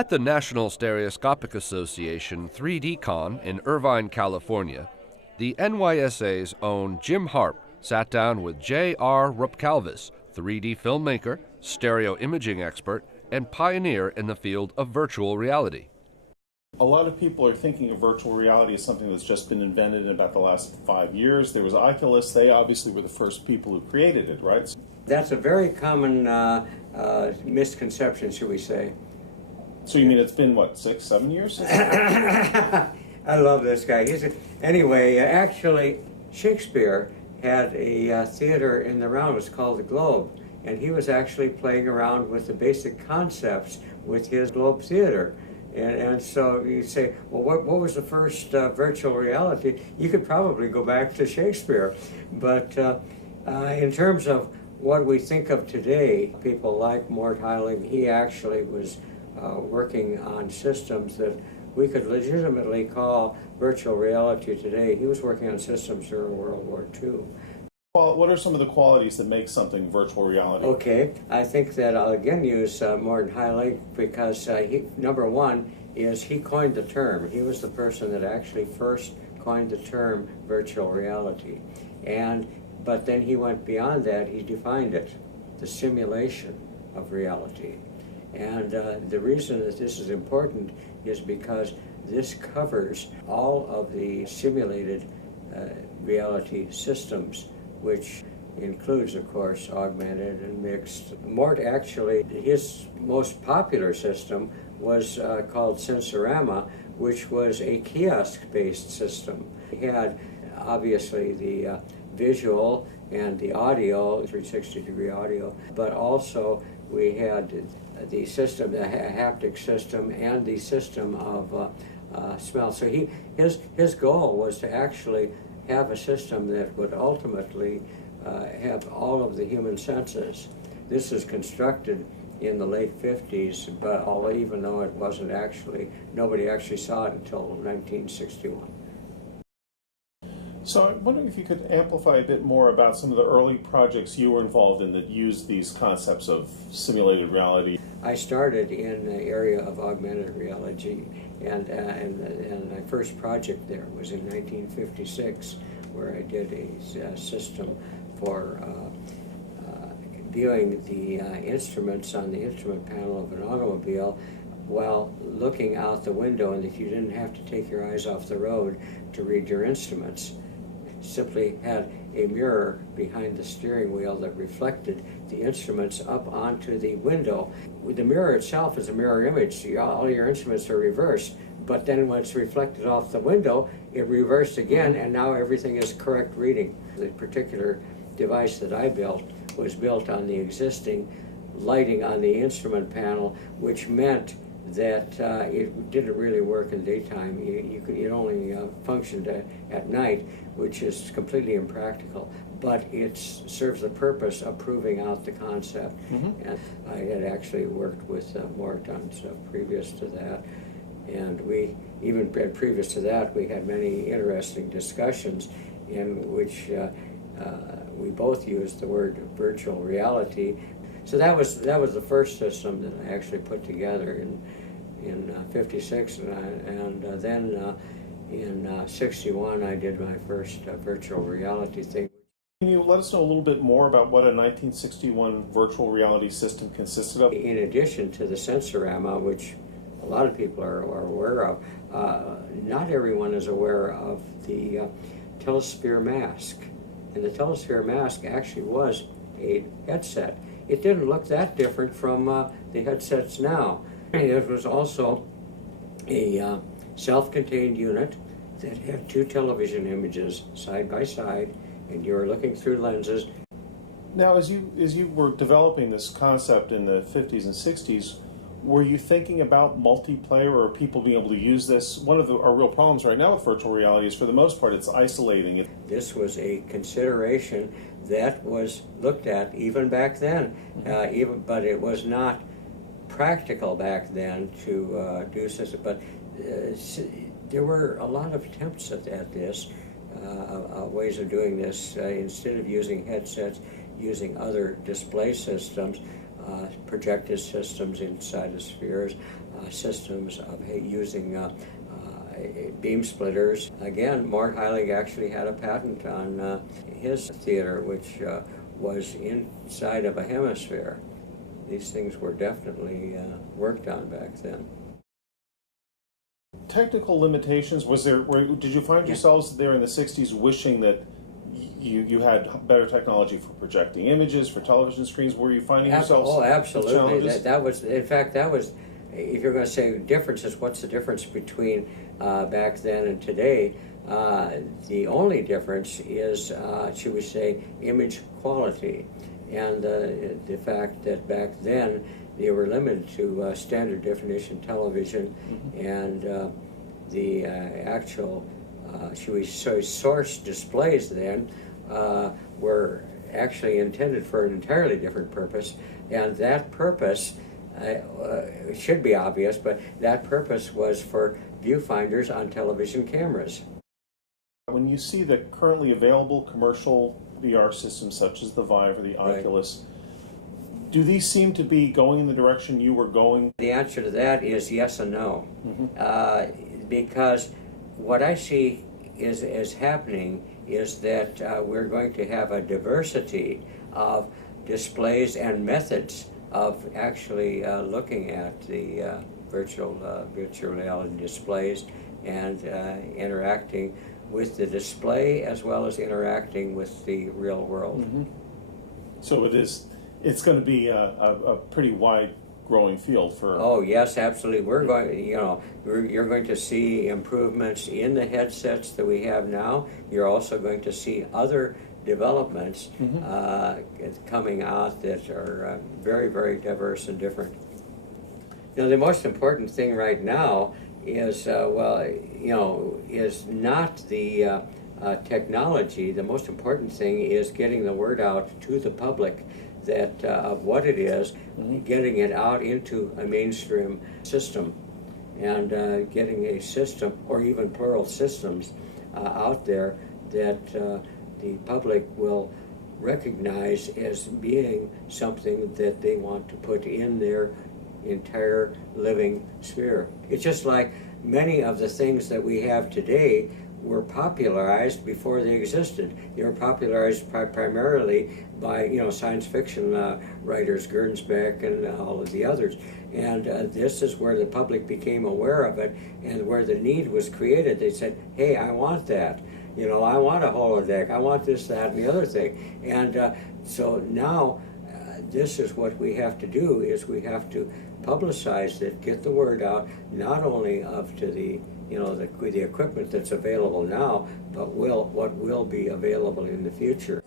At the National Stereoscopic Association 3D Con in Irvine, California, the NYSA's own Jim Harp sat down with John Rupkalvis, 3D filmmaker, stereo imaging expert, and pioneer in the field of virtual reality. A lot of people are thinking of virtual reality as something that's just been invented in about the last 5 years. There was Oculus. They obviously were the first people who created it, right? That's a very common misconception, should we say. So you mean it's been, what, 6, 7 years? I love this guy. Anyway, actually, Shakespeare had a theater in the round. It was called the Globe. And he was actually playing around with the basic concepts with his Globe Theater. And so you say, well, what was the first virtual reality? You could probably go back to Shakespeare. But in terms of what we think of today, people like Mort Heiling, he actually was working on systems that we could legitimately call virtual reality today. He was working on systems during World War II. Well, what are some of the qualities that make something virtual reality? Okay, I think that I'll again use Mort Heiling because number one is he coined the term. He was the person that actually first coined the term virtual reality. But then he went beyond that, he defined it, the simulation of reality. And the reason that this is important is because this covers all of the simulated reality systems, which includes, of course, augmented and mixed. Mort actually, his most popular system was called Sensorama, which was a kiosk-based system. He had, obviously, the visual and the audio, 360-degree audio, but also we had the system, the haptic system, and the system of smell. So his goal was to actually have a system that would ultimately have all of the human senses. This is constructed in the late 50s, but even though it wasn't actually, nobody actually saw it until 1961. So I'm wondering if you could amplify a bit more about some of the early projects you were involved in that used these concepts of simulated reality. I started in the area of augmented reality, and my first project there was in 1956, where I did a system for viewing the instruments on the instrument panel of an automobile while looking out the window, and that you didn't have to take your eyes off the road to read your instruments. Simply had a mirror behind the steering wheel that reflected the instruments up onto the window. The mirror itself is a mirror image. All your instruments are reversed, but then when it's reflected off the window, it reversed again, and now everything is correct reading. The particular device that I built was built on the existing lighting on the instrument panel, which meant that it didn't really work in daytime. It only functioned at night, which is completely impractical. But it serves the purpose of proving out the concept. Mm-hmm. And I had actually worked with Mort on stuff previous to that. And even previous to that, we had many interesting discussions in which we both used the word virtual reality. So that was the first system that I actually put together in 56, and then in 61 I did my first virtual reality thing. Can you let us know a little bit more about what a 1961 virtual reality system consisted of? In addition to the Sensorama, which a lot of people are aware of, not everyone is aware of the Telesphere Mask. And the Telesphere Mask actually was a headset. It didn't look that different from the headsets now. It was also a self-contained unit that had two television images side by side, and you were looking through lenses. Now, as you were developing this concept in the 50s and 60s, were you thinking about multiplayer or people being able to use this? One of our real problems right now with virtual reality is, for the most part, it's isolating. This was a consideration that was looked at even back then, but it was not practical back then to do this. But there were a lot of attempts at this, ways of doing this. Instead of using headsets, using other display systems, projected systems inside the spheres, systems of using beam splitters. Again, Mort Heilig actually had a patent on his theater, which was inside of a hemisphere. These things were definitely worked on back then. Technical limitations, did you find yourselves there in the 60s wishing that you had better technology for projecting images, for television screens? Were you finding yourselves Oh, absolutely. challenges? That was, in fact, that was, if you're going to say differences, what's the difference between back then and today? The only difference is, should we say, image quality, and the fact that back then they were limited to standard definition television, and the actual, should we say, source displays then were actually intended for an entirely different purpose, and that purpose should be obvious, but that purpose was for viewfinders on television cameras. When you see the currently available commercial VR systems such as the Vive or the Oculus, do these seem to be going in the direction you were going? The answer to that is yes and no. Because what I see is happening is that we're going to have a diversity of displays and methods of actually looking at the virtual reality displays and interacting with the display as well as interacting with the real world. So it's going to be a pretty wide growing field for... Oh yes, absolutely. We're going, you're going to see improvements in the headsets that we have now. You're also going to see other developments coming out that are very, very diverse and different. The most important thing right now is, is not the technology. The most important thing is getting the word out to the public that of what it is, getting it out into a mainstream system, and getting a system, or even plural systems, out there that the public will recognize as being something that they want to put in their entire living sphere. It's just like many of the things that we have today were popularized before they existed. They were popularized primarily by science fiction writers, Gernsback and all of the others. And this is where the public became aware of it, and where the need was created. They said, hey, I want that. I want a holodeck. I want this, that, and the other thing. And so now this is what we have to do, is we have to publicize it, get the word out, not only of to the the equipment that's available now, but what will be available in the future.